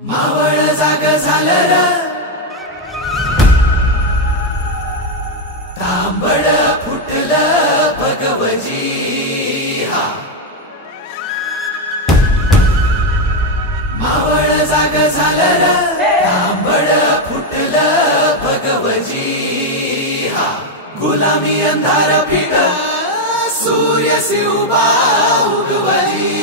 मावळ जाग झालं र तांबड फुटलं भगवजी हा मावळ जाग झालं र तांबड फुटलं भगवजी हा गुलामी अंधार फिट सूर्य सिउबा उगवली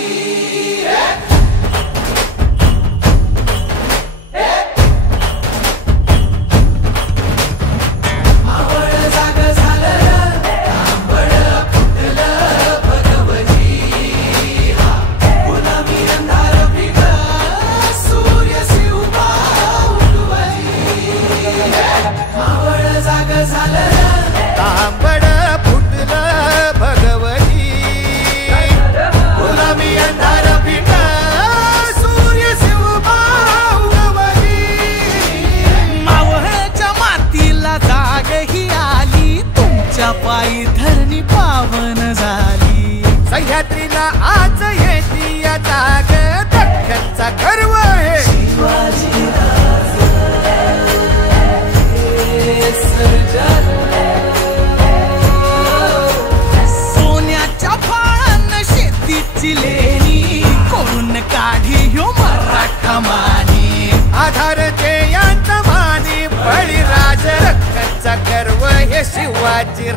तांबड फुटलं भगवती गुलामी अंधार फिट सूर्य शिवबा उगवली मावळच्या मातीला जाग ही आली तुमच्या पायी धरणी पावन झाली सह्याद्रीला आज येती या जाग दख्खनचा गर्व आहे शिवाजी सोन्याच्या फाळानं शेतीची लेणी करून काढी ह्यो मराठा मानी आधार यांचा मानी बळीराज रक्ताचा गर्व हे शिवाजी